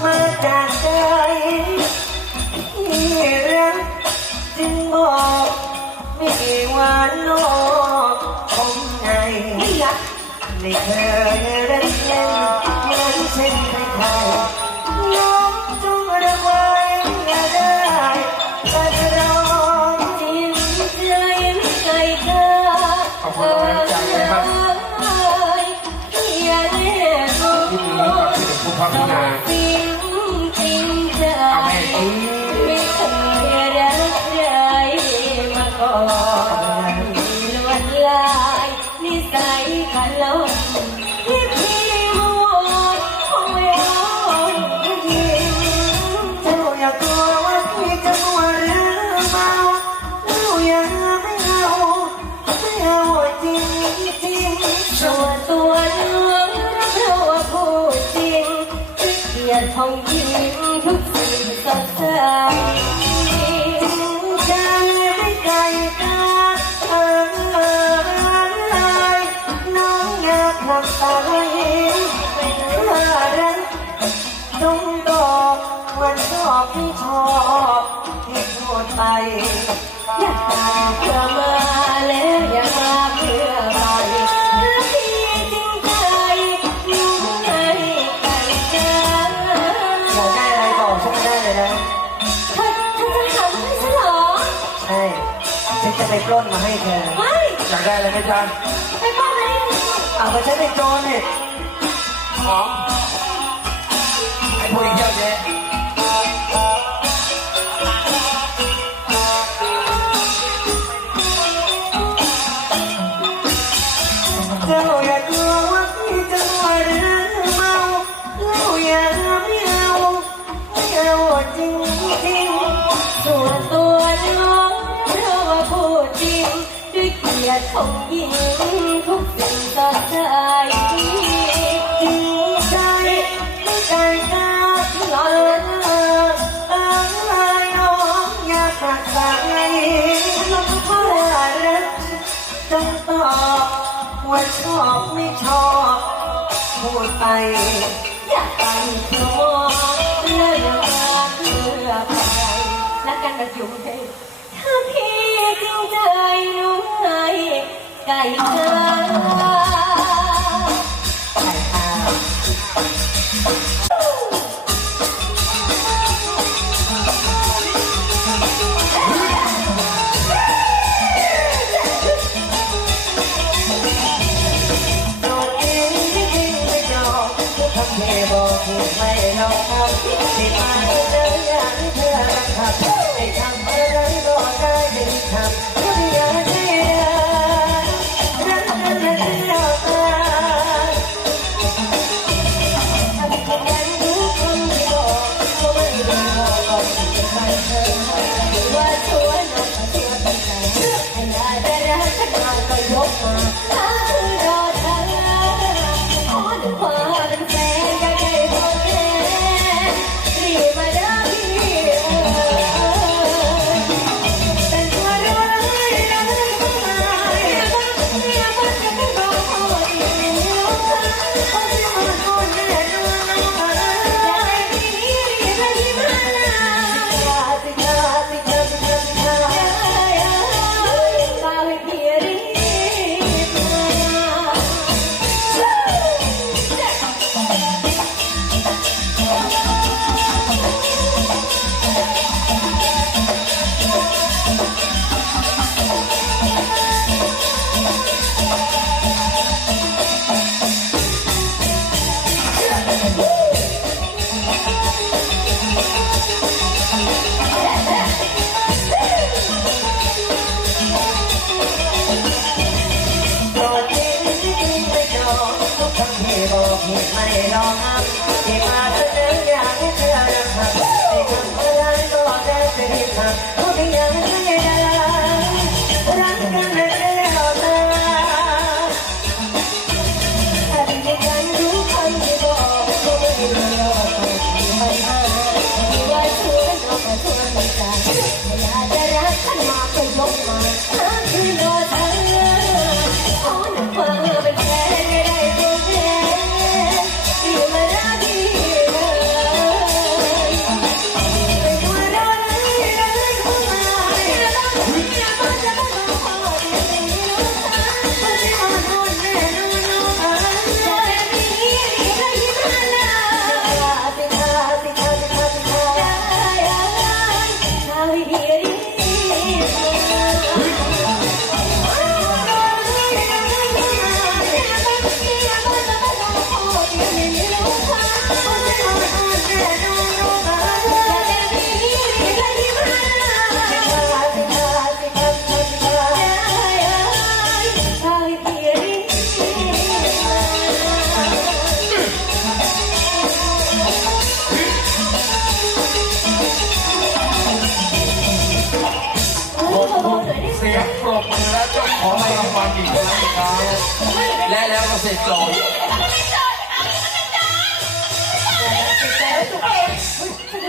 My dad. ท่องยิ้มทุกสิ่งสดใสกันกันตาเอยน้องอยากหลับตาเห็นเป็นเรื่งต้องบอกวันชอบที่ชอบที่พูดไปอย่าเพื่อมา ฉันจะไปปล้นมาให้เธอยอยากได้อะไรไหมจ๊ะไปปล้นอะไหนเอาไปใช้เป็นโจรเนี่ยหองไอ้พวกอีกเยอะแยะ ระทงยิ่งทุกสิ่งสดใสใจใจก้าที่อนเอ่ยย้องอยากปากใสลมพัดรักจงตอบว่าชอบไม่ชอบพูดไปอยากไปทั่วเลื่อนมาเพื่อไปรักกันแบบอยู่เท ถ้าพี่จริงใจหนูให้ไก่เธอ บมือและเจ้าของรางวัลอีกครั้งครับและแล้วก็เสร็จลงติดใจแล้วตัวเองไอ้